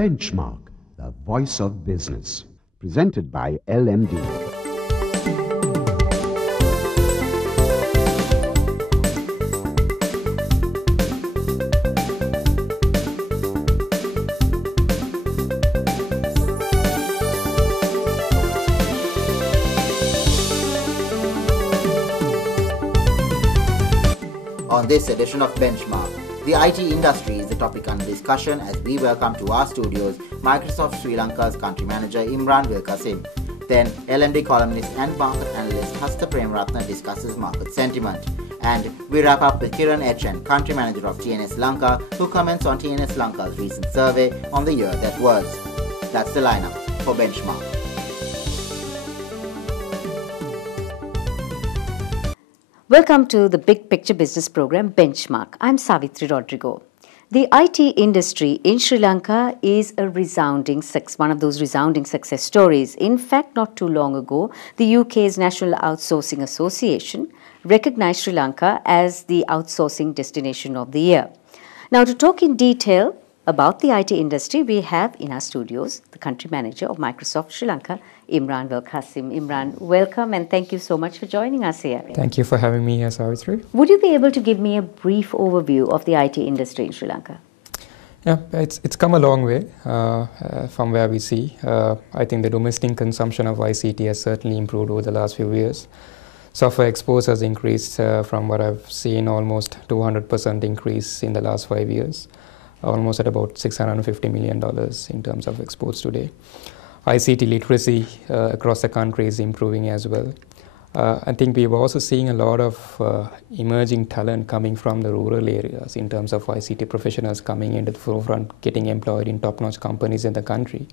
Benchmark, the voice of business. Presented by LMD. On this edition of Benchmark, the IT industry is the topic under discussion as we welcome to our studios Microsoft Sri Lanka's country manager Imran Vilcassim. Then LMD columnist and market analyst Hasitha Premaratne discusses market sentiment. And we wrap up with Kiran H and country manager of TNS Lanka who comments on TNS Lanka's recent survey on the year that was. That's the lineup for Benchmark. Welcome to the Big Picture Business Program Benchmark. I'm Savitri Rodrigo. The IT industry in Sri Lanka is one of those resounding success stories. In fact, not too long ago, the UK's National Outsourcing Association recognized Sri Lanka as the outsourcing destination of the year. Now, to talk in detail about the IT industry, we have in our studios the country manager of Microsoft Sri Lanka, Imran Vilcassim. Imran, welcome and thank you so much for joining us here. Thank you for having me here, Savitri. Would you be able to give me a brief overview of the IT industry in Sri Lanka? Yeah, it's come a long way from where we see. I think the domestic consumption of ICT has certainly improved over the last few years. Software exports has increased from what I've seen, almost 200% increase in the last 5 years, almost at about $650 million in terms of exports today. ICT literacy across the country is improving as well. I think we're also seeing a lot of emerging talent coming from the rural areas in terms of ICT professionals coming into the forefront, getting employed in top-notch companies in the country,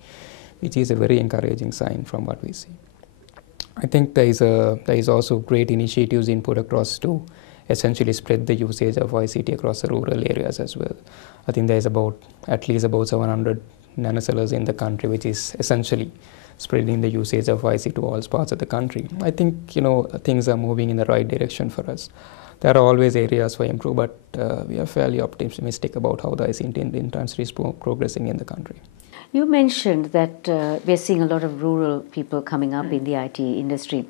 which is a very encouraging sign from what we see. I think there is also great initiatives in put across to essentially spread the usage of ICT across the rural areas as well. I think there is at least about 700 nanosellers in the country, which is essentially spreading the usage of ICT to all parts of the country. I think things are moving in the right direction for us. There are always areas for improvement, but we are fairly optimistic about how the ICT industry is progressing in the country. You mentioned that we are seeing a lot of rural people coming up in the IT industry.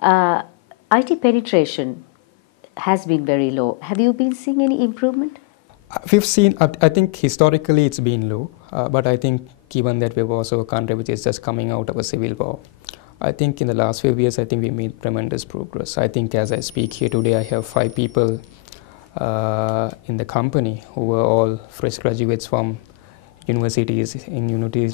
IT penetration has been very low. Have you been seeing any improvement? We've seen, I think historically it's been low, but I think given that we're also a country which is just coming out of a civil war, I think in the last few years, I think we made tremendous progress. I think as I speak here today, I have 5 people in the company who were all fresh graduates from universities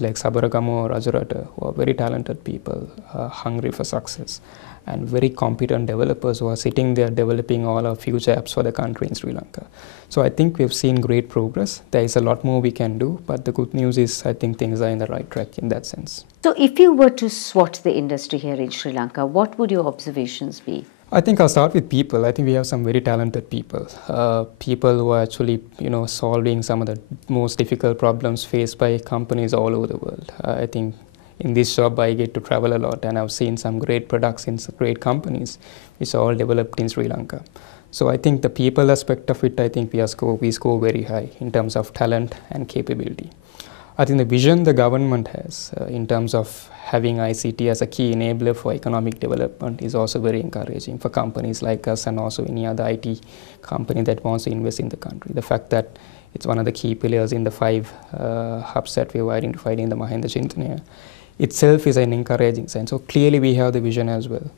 like Sabaragamu or Rajurata, who are very talented people, hungry for success, and very competent developers who are sitting there developing all our future apps for the country in Sri Lanka. So I think we've seen great progress. There is a lot more we can do, but the good news is I think things are in the right track in that sense. So if you were to swatch the industry here in Sri Lanka, what would your observations be? I think I'll start with people. I think we have some very talented people. People who are actually, solving some of the most difficult problems faced by companies all over the world. I think in this job, I get to travel a lot, and I've seen some great products in some great companies, which are all developed in Sri Lanka. So I think the people aspect of it, I think we score very high in terms of talent and capability. I think the vision the government has in terms of having ICT as a key enabler for economic development is also very encouraging for companies like us and also any other IT company that wants to invest in the country. The fact that it's one of the key pillars in the 5 hubs that we've identified in the Mahinda Chintana itself is an encouraging sign. So clearly we have the vision as well.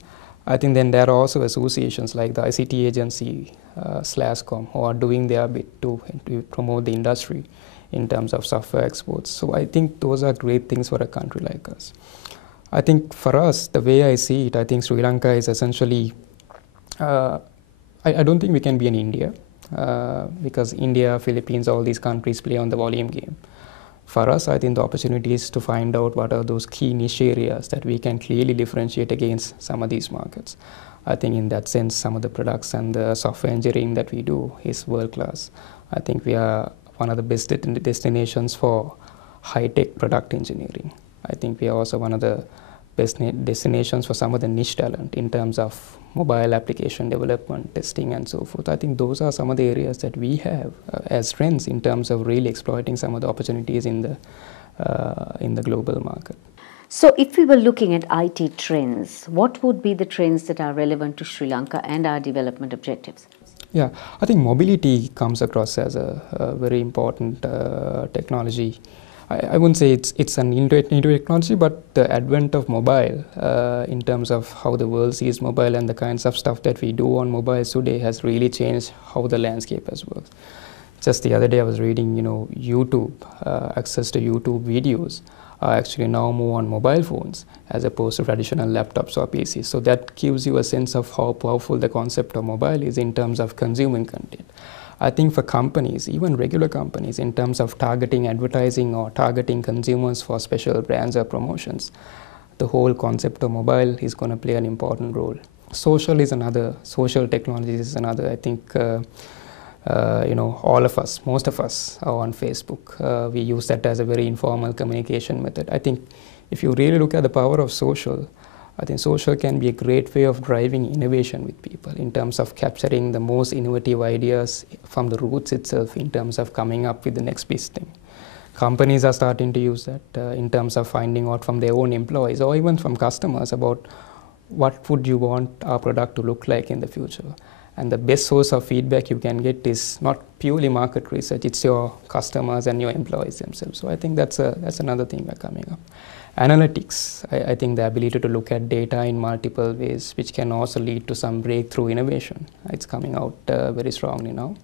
I think then there are also associations like the ICT agency, /com, who are doing their bit to promote the industry in terms of software exports. So I think those are great things for a country like us. I think for us, the way I see it, I think Sri Lanka is essentially, I don't think we can be in India because India, Philippines, all these countries play on the volume game. For us, I think the opportunity is to find out what are those key niche areas that we can clearly differentiate against some of these markets. I think in that sense, some of the products and the software engineering that we do is world class. I think we are one of the best destinations for high-tech product engineering. I think we are also one of the destinations for some of the niche talent in terms of mobile application development, testing, and so forth. I think those are some of the areas that we have as strengths in terms of really exploiting some of the opportunities in the global market. So if we were looking at IT trends, what would be the trends that are relevant to Sri Lanka and our development objectives? Yeah, I think mobility comes across as a very important technology. I wouldn't say it's an new technology, but the advent of mobile in terms of how the world sees mobile and the kinds of stuff that we do on mobiles today has really changed how the landscape has worked. Just the other day I was reading, YouTube, access to YouTube videos are actually now more on mobile phones as opposed to traditional laptops or PCs. So that gives you a sense of how powerful the concept of mobile is in terms of consuming content. I think for companies, even regular companies, in terms of targeting advertising or targeting consumers for special brands or promotions, the whole concept of mobile is going to play an important role. Social technologies is another. I think all of us, most of us are on Facebook. We use that as a very informal communication method. I think if you really look at the power of social, I think social can be a great way of driving innovation with people in terms of capturing the most innovative ideas from the roots itself in terms of coming up with the next best thing. Companies are starting to use that in terms of finding out from their own employees or even from customers about what would you want our product to look like in the future. And the best source of feedback you can get is not purely market research, it's your customers and your employees themselves. So I think that's another thing that's coming up. Analytics, I think the ability to look at data in multiple ways, which can also lead to some breakthrough innovation. It's coming out very strongly now.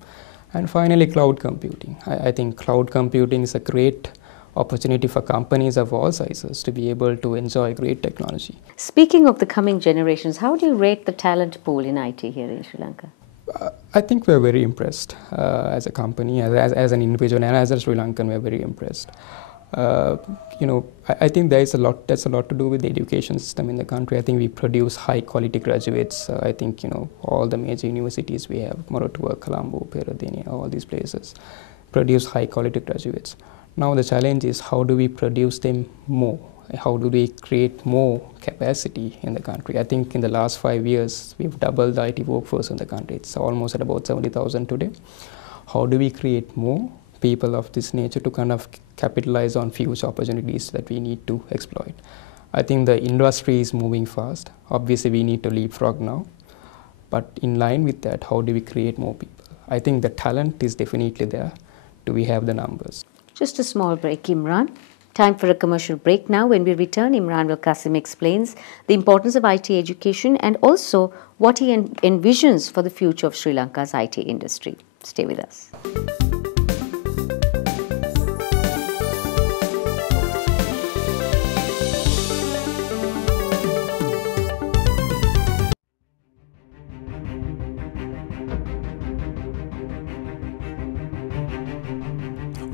And finally, cloud computing. I think cloud computing is a great opportunity for companies of all sizes to be able to enjoy great technology. Speaking of the coming generations, how do you rate the talent pool in IT here in Sri Lanka? I think we're very impressed as a company, as an individual, and as a Sri Lankan, we're very impressed. I think that's a lot to do with the education system in the country. I think we produce high quality graduates. I think, all the major universities we have, Moratuwa, Colombo, Peradeniya, all these places, produce high quality graduates. Now the challenge is how do we produce them more? How do we create more capacity in the country? I think in the last 5 years, we've doubled the IT workforce in the country. It's almost at about 70,000 today. How do we create more people of this nature to kind of capitalize on future opportunities that we need to exploit? I think the industry is moving fast. Obviously, we need to leapfrog now. But in line with that, how do we create more people? I think the talent is definitely there. Do we have the numbers? Just a small break, Imran. Time for a commercial break now. When we return, Imran Vilcassim explains the importance of IT education and also what he envisions for the future of Sri Lanka's IT industry. Stay with us.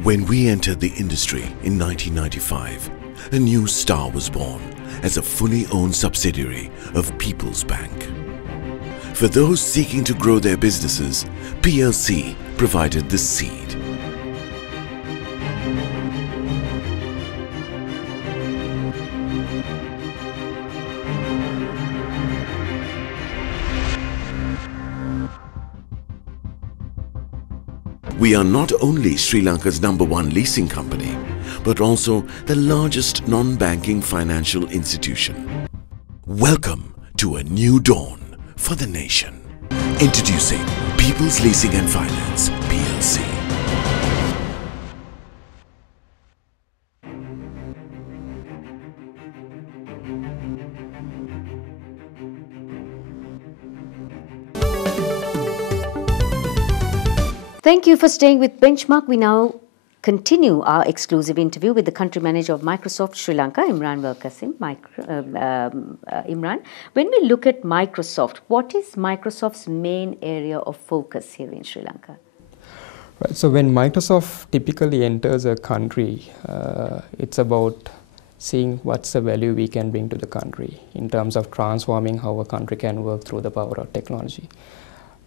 When we entered the industry in 1995, a new star was born as a fully owned subsidiary of People's Bank. For those seeking to grow their businesses, PLC provided the seed. We are not only Sri Lanka's #1 leasing company, but also the largest non-banking financial institution. Welcome to a new dawn for the nation. Introducing People's Leasing and Finance, PLC. Thank you for staying with Benchmark. We now continue our exclusive interview with the country manager of Microsoft Sri Lanka, Imran Vilcassim. Imran, when we look at Microsoft, what is Microsoft's main area of focus here in Sri Lanka? Right. So when Microsoft typically enters a country, it's about seeing what's the value we can bring to the country in terms of transforming how a country can work through the power of technology.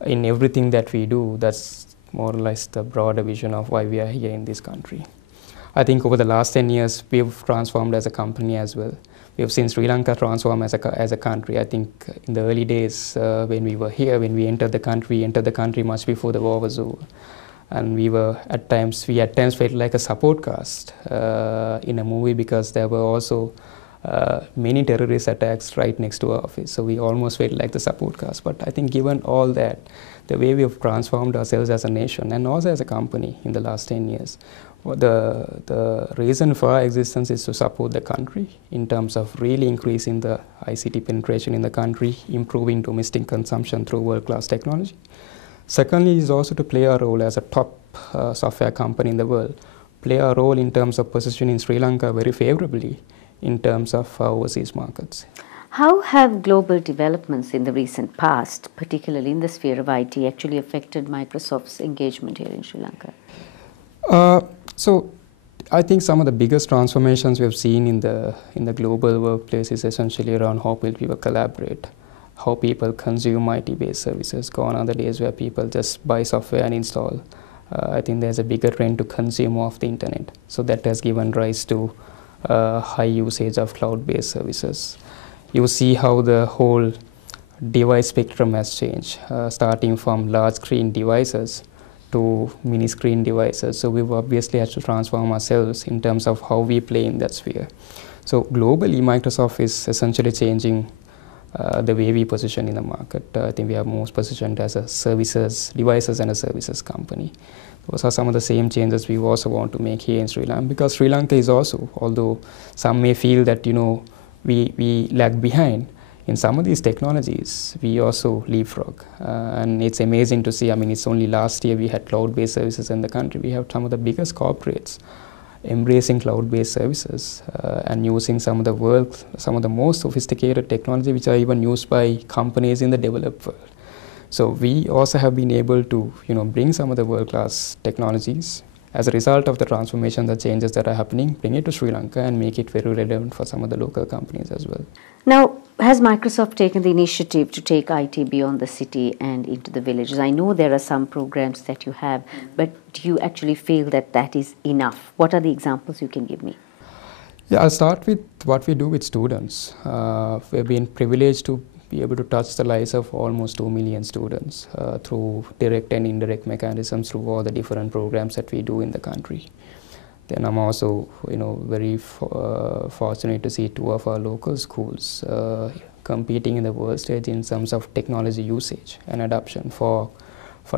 In everything that we do, that's more or less the broader vision of why we are here in this country. I think over the last 10 years, we've transformed as a company as well. We have seen Sri Lanka transform as a country. I think in the early days when we were here, when we entered the country much before the war was over. And we at times felt like a support cast in a movie, because there were also many terrorist attacks right next to our office. So we almost felt like the support cast. But I think given all that, the way we have transformed ourselves as a nation and also as a company in the last 10 years, the reason for our existence is to support the country in terms of really increasing the ICT penetration in the country, improving domestic consumption through world-class technology. Secondly is also to play a role as a top software company in the world, play a role in terms of positioning Sri Lanka very favorably in terms of overseas markets. How have global developments in the recent past, particularly in the sphere of IT, actually affected Microsoft's engagement here in Sri Lanka? So I think some of the biggest transformations we have seen in the global workplace is essentially around how people collaborate, how people consume IT-based services. Gone are the days where people just buy software and install. I think there's a bigger trend to consume more of the internet. So that has given rise to high usage of cloud-based services. You see how the whole device spectrum has changed, starting from large screen devices to mini screen devices. So we've obviously had to transform ourselves in terms of how we play in that sphere. So globally, Microsoft is essentially changing the way we position in the market. I think we are most positioned as a devices and a services company. Those are some of the same changes we also want to make here in Sri Lanka, because Sri Lanka is also, although some may feel that we lag behind in some of these technologies, we also leapfrog. And it's amazing to see. I mean, it's only last year we had cloud-based services in the country. We have some of the biggest corporates embracing cloud-based services and using some of the most sophisticated technology which are even used by companies in the developed world. So we also have been able to bring some of the world-class technologies as a result of the transformation, the changes that are happening, bring it to Sri Lanka and make it very relevant for some of the local companies as well. Now, has Microsoft taken the initiative to take IT beyond the city and into the villages? I know there are some programs that you have, but do you actually feel that that is enough? What are the examples you can give me? Yeah, I'll start with what we do with students. We've been privileged to be able to touch the lives of almost 2 million students through direct and indirect mechanisms through all the different programs that we do in the country. Then I'm also, very fortunate to see 2 of our local schools competing in the world stage in terms of technology usage and adoption for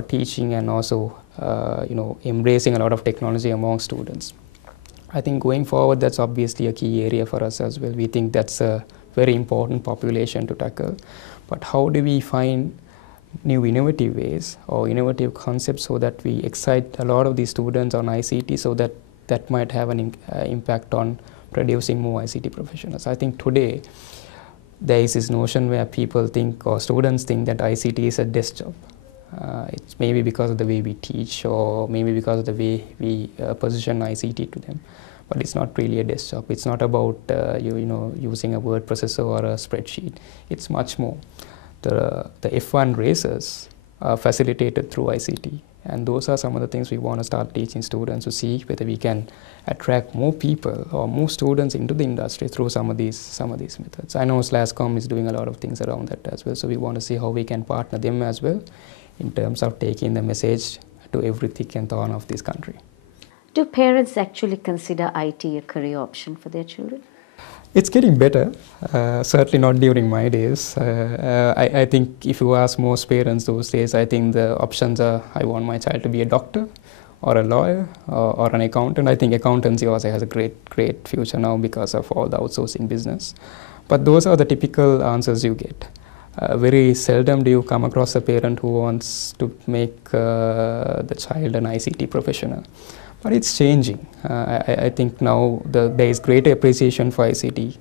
teaching, and also, embracing a lot of technology among students. I think going forward, that's obviously a key area for us as well. We think that's a very important population to tackle. But how do we find new innovative ways or innovative concepts so that we excite a lot of these students on ICT, so that might have an impact on producing more ICT professionals. I think today there is this notion where people think, or students think, that ICT is a desk job. It's maybe because of the way we teach, or maybe because of the way we position ICT to them. But it's not really a desk job. It's not about using a word processor or a spreadsheet. It's much more. The F1 races are facilitated through ICT. And those are some of the things we want to start teaching students, to see whether we can attract more people or more students into the industry through some of these methods. I know SLASCOM is doing a lot of things around that as well, so we want to see how we can partner them as well in terms of taking the message to every thick and thin of this country. Do parents actually consider IT a career option for their children? It's getting better, certainly not during my days. I think if you ask most parents those days, I think the options are, I want my child to be a doctor or a lawyer or an accountant. I think accountancy also has a great future now because of all the outsourcing business. But those are the typical answers you get. Very seldom do you come across a parent who wants to make the child an ICT professional. But it's changing. I think now there is greater appreciation for ICT.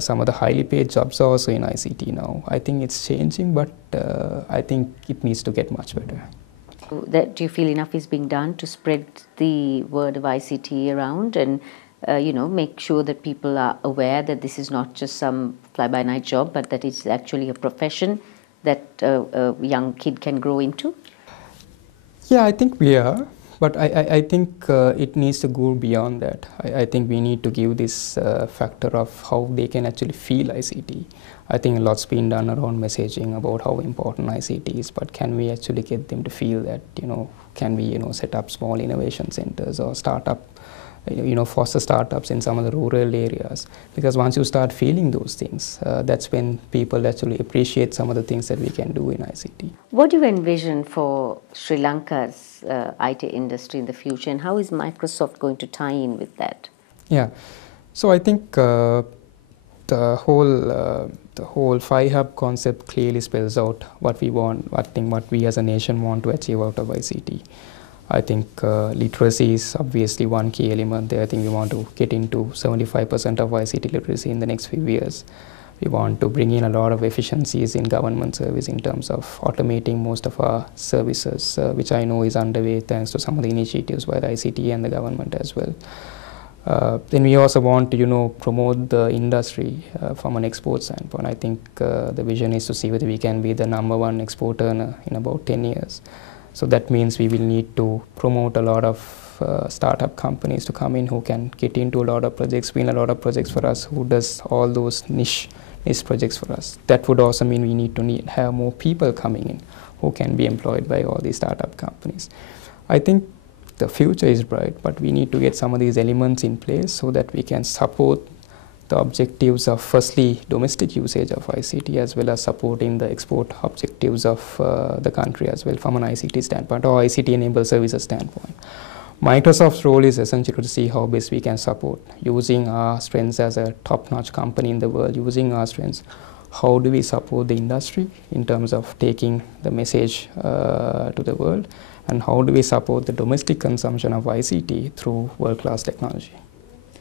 Some of the highly paid jobs are also in ICT now. I think it's changing, but I think it needs to get much better. Do you feel enough is being done to spread the word of ICT around and make sure that people are aware that this is not just some fly-by-night job, but that it's actually a profession that a young kid can grow into? Yeah, I think we are. But I think it needs to go beyond that. I think we need to give this factor of how they can actually feel ICT. I think a lot's been done around messaging about how important ICT is, but can we actually get them to feel that, can we, set up small innovation centers or startup, foster startups in some of the rural areas? Because once you start feeling those things, that's when people actually appreciate some of the things that we can do in ICT. What do you envision for Sri Lanka's IT industry in the future, and how is Microsoft going to tie in with that? Yeah, so I think the whole 5-hub concept clearly spells out what we want, what we as a nation want to achieve out of ICT. I think literacy is obviously one key element there. I think we want to get into 75% of ICT literacy in the next few years. We want to bring in a lot of efficiencies in government service in terms of automating most of our services, which I know is underway thanks to some of the initiatives by the ICT and the government as well. Then we also want to, promote the industry from an export standpoint. I think the vision is to see whether we can be the #1 exporter in about 10 years. So that means we will need to promote a lot of startup companies to come in who can get into a lot of projects, win a lot of projects for us, who does all those niche projects for us. That would also mean we need to have more people coming in who can be employed by all these startup companies. I think the future is bright, but we need to get some of these elements in place so that we can support the objectives of firstly domestic usage of ICT, as well as supporting the export objectives of the country as well from an ICT standpoint or ICT enabled services standpoint. Microsoft's role is essentially to see how best we can support, using our strengths as a top-notch company in the world, using our strengths. How do we support the industry in terms of taking the message to the world, and how do we support the domestic consumption of ICT through world-class technology?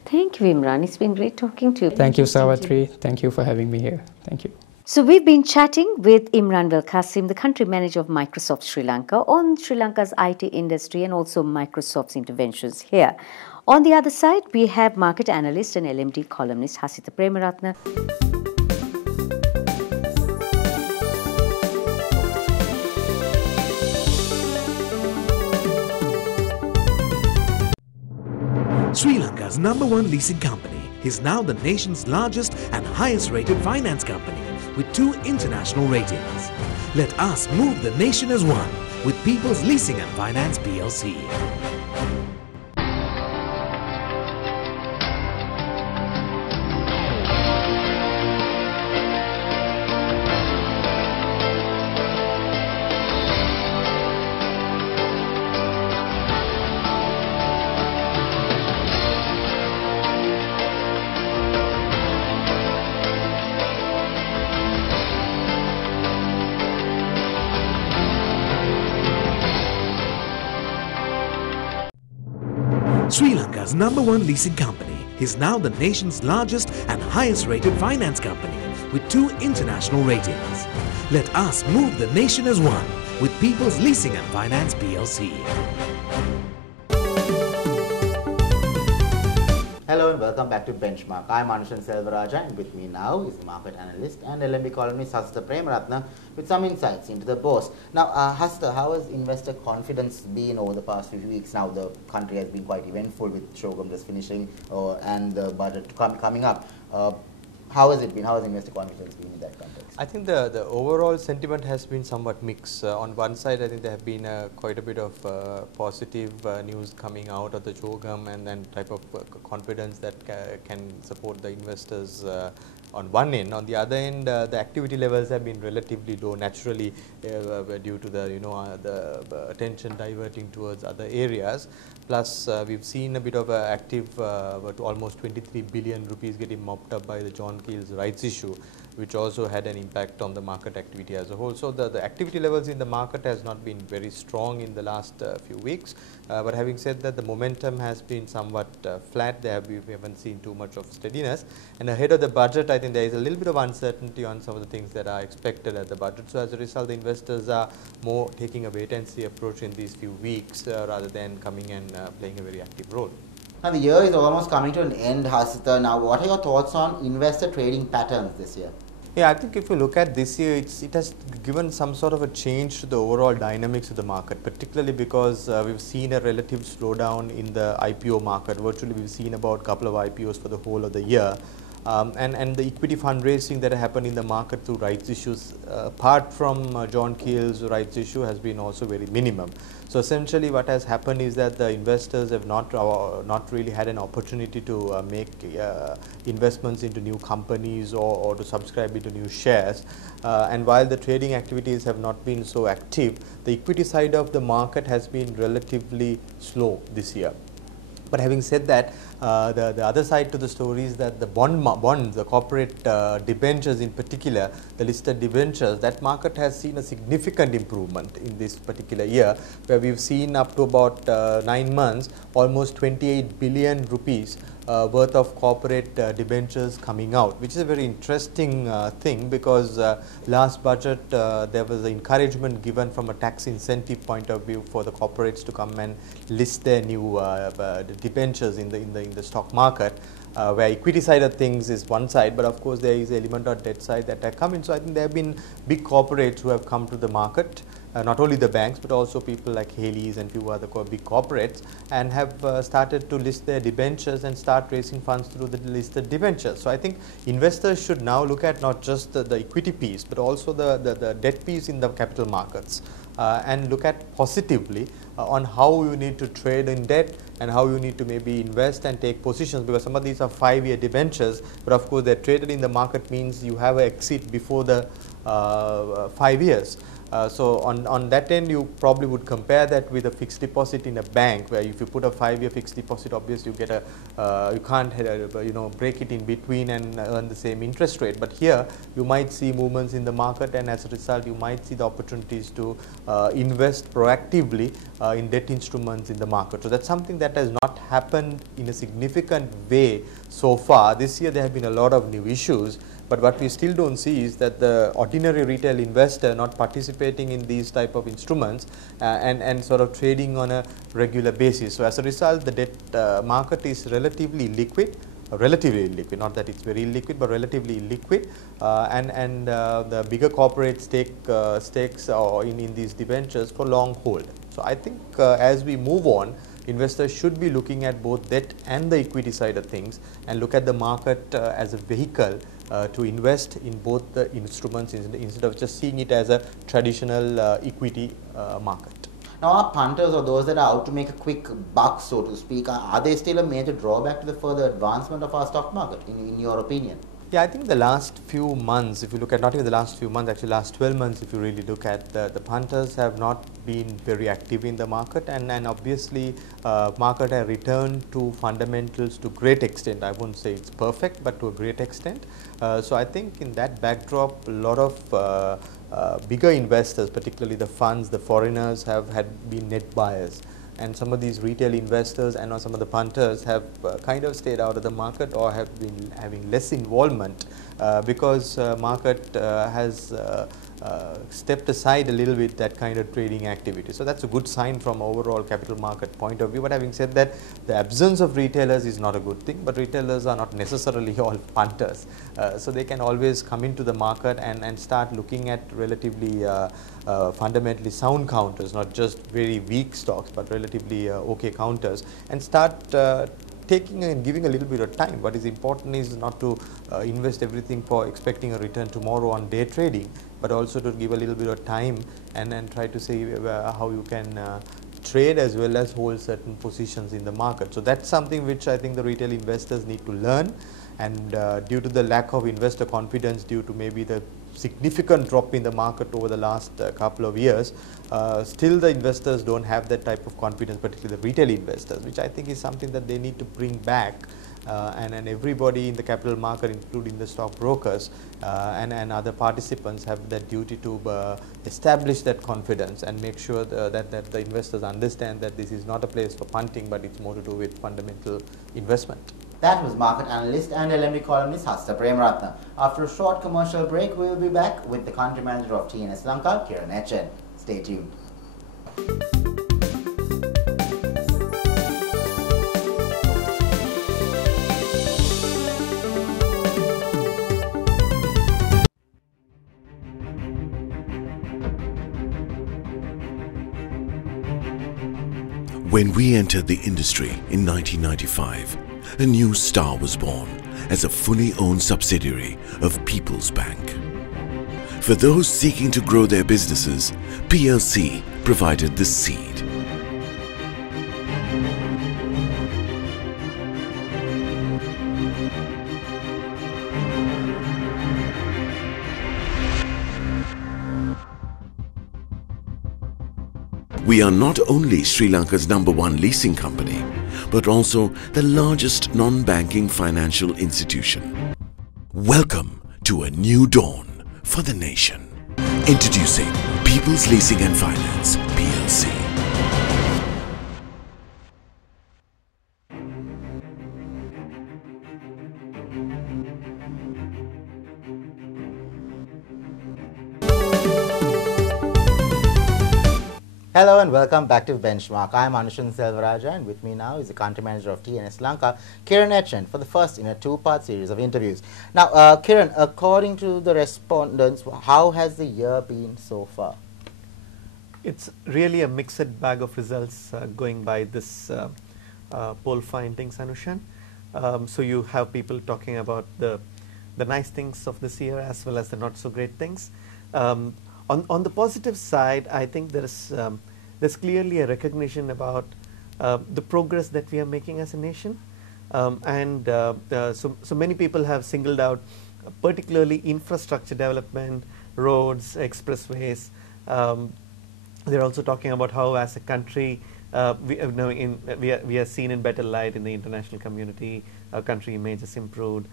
Thank you, Imran. It's been great talking to you. Thank you, Savitri. Thank you for having me here. Thank you. So we've been chatting with Imran Vilcassim, the country manager of Microsoft Sri Lanka, on Sri Lanka's IT industry and also Microsoft's interventions here. On the other side, we have market analyst and LMD columnist Hasitha Premaratne. Sri Lanka's #1 leasing company is now the nation's largest and highest rated finance company with 2 international ratings. Let us move the nation as one with People's Leasing and Finance PLC. Sri Lanka's #1 leasing company is now the nation's largest and highest rated finance company with 2 international ratings. Let us move the nation as one with People's Leasing and Finance PLC. Hello and welcome back to Benchmark. I'm Anushan Selvaraja, and with me now is the market analyst and LMB columnist Hasitha Premaratne with some insights into the BOURSE. Now, Hasitha, how has investor confidence been over the past few weeks? Now, the country has been quite eventful with Shogam just finishing and the budget coming up. How has it been? How has investor confidence been in that context? I think the overall sentiment has been somewhat mixed. On one side, I think there have been quite a bit of positive news coming out of the Chogam, and then type of confidence that can support the investors on one end. On the other end, the activity levels have been relatively low naturally due to the attention diverting towards other areas. Plus, we've seen a bit of active to almost 23 billion rupees getting mopped up by the John Keel's rights issue, which also had an impact on the market activity as a whole. So the activity levels in the market has not been very strong in the last few weeks. But having said that, the momentum has been somewhat flat. We haven't seen too much of steadiness. And ahead of the budget, I think there is a little bit of uncertainty on some of the things that are expected at the budget. So as a result, the investors are more taking a wait-and-see approach in these few weeks rather than coming and playing a very active role. Now, the year is almost coming to an end, Hasitha. Now, what are your thoughts on investor trading patterns this year? Yeah, I think if you look at this year, it has given some sort of a change to the overall dynamics of the market, particularly because we've seen a relative slowdown in the IPO market. Virtually, we've seen about a couple of IPOs for the whole of the year. And the equity fundraising that happened in the market through rights issues, apart from John Keel's rights issue, has been also very minimum. So essentially what has happened is that the investors have not really had an opportunity to make investments into new companies or to subscribe into new shares. And while the trading activities have not been so active, the equity side of the market has been relatively slow this year. But having said that, the other side to the story is that the bonds, the corporate debentures in particular, the listed debentures, that market has seen a significant improvement in this particular year, where we've seen up to about 9 months, almost 28 billion rupees worth of corporate debentures coming out, which is a very interesting thing, because last budget there was an encouragement given from a tax incentive point of view for the corporates to come and list their new debentures in the stock market, where equity side of things is one side, but of course there is an element of debt side that have come in. So I think there have been big corporates who have come to the market, not only the banks but also people like Haley's and few other big corporates, and have started to list their debentures and start raising funds through the listed debentures. So I think investors should now look at not just the equity piece but also the debt piece in the capital markets, and look at positively on how you need to trade in debt and how you need to maybe invest and take positions, because some of these are 5-year debentures, but of course they're traded in the market means you have an exit before the 5 years. So on that end, you probably would compare that with a fixed deposit in a bank, where if you put a 5-year fixed deposit, obviously you get you can't break it in between and earn the same interest rate. But here you might see movements in the market, and as a result you might see the opportunities to invest proactively in debt instruments in the market. So that's something that has not happened in a significant way so far. This year there have been a lot of new issues, but what we still don't see is that the ordinary retail investor not participating in these type of instruments and sort of trading on a regular basis. So as a result, the debt market is relatively liquid, not that it's very liquid, but relatively liquid, and the bigger corporates take stakes in these debentures for long hold. So I think as we move on, investors should be looking at both debt and the equity side of things, and look at the market as a vehicle to invest in both the instruments instead of just seeing it as a traditional equity market. Now, are punters, or those that are out to make a quick buck, so to speak, are they still a major drawback to the further advancement of our stock market, in your opinion? Yeah, I think the last few months, if you look at, not even the last few months, actually last 12 months, if you really look at, the punters have not been very active in the market, and obviously market has returned to fundamentals to great extent. I won't say it's perfect, but to a great extent. So I think in that backdrop, a lot of bigger investors, particularly the funds, the foreigners, have been net buyers. And some of these retail investors and some of the punters have kind of stayed out of the market, or have been having less involvement because market has stepped aside a little bit that kind of trading activity. So that's a good sign from overall capital market point of view. But having said that, the absence of retailers is not a good thing, but retailers are not necessarily all punters. So they can always come into the market and start looking at relatively fundamentally sound counters, not just very weak stocks, but relatively okay counters, and start taking and giving a little bit of time. What is important is not to invest everything for expecting a return tomorrow on day trading, but also to give a little bit of time and try to see how you can trade as well as hold certain positions in the market. So that's something which I think the retail investors need to learn, and due to the lack of investor confidence, due to maybe the significant drop in the market over the last couple of years, still the investors don't have that type of confidence, particularly the retail investors, which I think is something that they need to bring back. And everybody in the capital market, including the stockbrokers and other participants, have that duty to establish that confidence and make sure that the investors understand that this is not a place for punting, but it's more to do with fundamental investment. That was market analyst and LMD columnist Hasitha Premaratne. After a short commercial break, we will be back with the country manager of TNS Lanka, Kiran H. Stay tuned. When we entered the industry in 1995, a new star was born as a fully owned subsidiary of People's Bank. For those seeking to grow their businesses, PLC provided the seed. We are not only Sri Lanka's #1 leasing company, but also the largest non-banking financial institution. Welcome to a new dawn for the nation. Introducing People's Leasing and Finance, PLC. Hello and welcome back to Benchmark. I'm Anushan Selvaraja, and with me now is the country manager of TNS Lanka, Kiran H, for the first in a two-part series of interviews. Now, Kiran, according to the respondents, how has the year been so far? It's really a mixed bag of results going by this poll findings, Anushan. So you have people talking about the nice things of this year as well as the not so great things. On the positive side, I think there's clearly a recognition about the progress that we are making as a nation, so many people have singled out particularly infrastructure development, roads, expressways. They're also talking about how, as a country, we are seen in better light in the international community. Our country image has improved.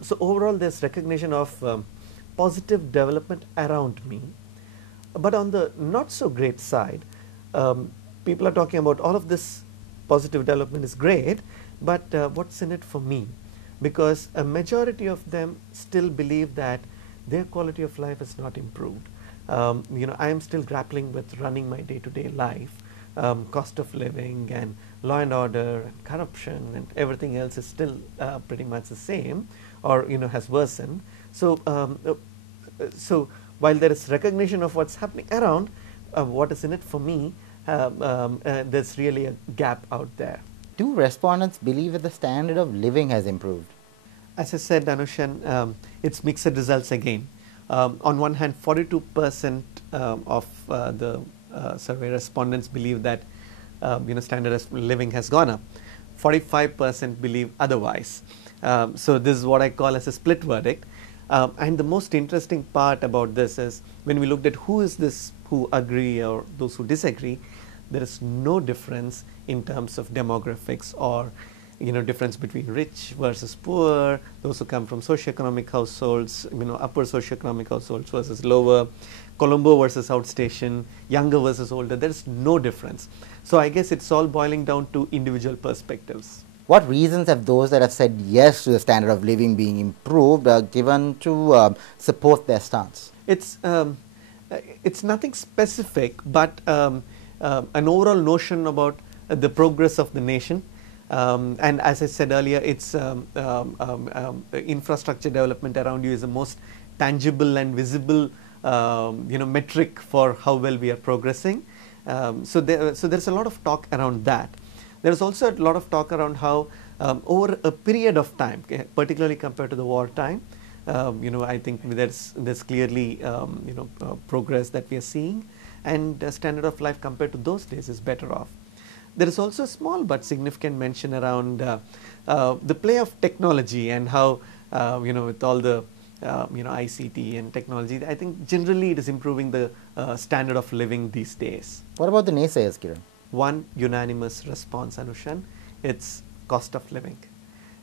So overall, there's recognition of positive development around me. But on the not so great side, people are talking about all of this positive development is great, but what's in it for me? Because a majority of them still believe that their quality of life has not improved. I am still grappling with running my day-to-day life. Cost of living and law and order and corruption and everything else is still pretty much the same, or has worsened. So while there is recognition of what's happening around, what is in it for me, there's really a gap out there. Do respondents believe that the standard of living has improved? As I said, Anushan, it's mixed results again. On one hand, 42% of the survey respondents believe that standard of living has gone up. 45% believe otherwise. So this is what I call as a split verdict. And the most interesting part about this is when we looked at who is this who agree or those who disagree, there is no difference in terms of demographics or difference between rich versus poor, those who come from socioeconomic households, upper socioeconomic households versus lower, Colombo versus outstation, younger versus older. There is no difference. So I guess it's all boiling down to individual perspectives. What reasons have those that have said yes to the standard of living being improved given to support their stance? It's nothing specific, but an overall notion about the progress of the nation. And as I said earlier, it's infrastructure development around you is the most tangible and visible metric for how well we are progressing. So there's a lot of talk around that. There's also a lot of talk around how over a period of time, particularly compared to the wartime, I think there's clearly progress that we are seeing, and standard of life compared to those days is better off. There is also a small but significant mention around the play of technology and how with all the ICT and technology, I think generally it is improving the standard of living these days. What about the naysayers, Kiran? One unanimous response, Anushan, it's cost of living.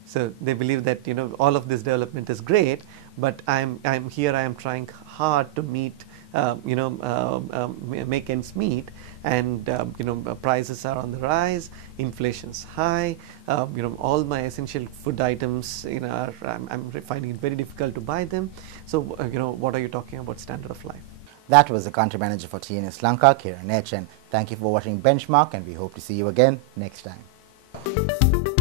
So they believe that all of this development is great, but I am trying hard to meet make ends meet, and prices are on the rise, inflation's high, all my essential food items I'm finding it very difficult to buy them. So what are you talking about standard of life? That was the country manager for TNS Lanka, Kiran H, and thank you for watching Benchmark, and we hope to see you again next time.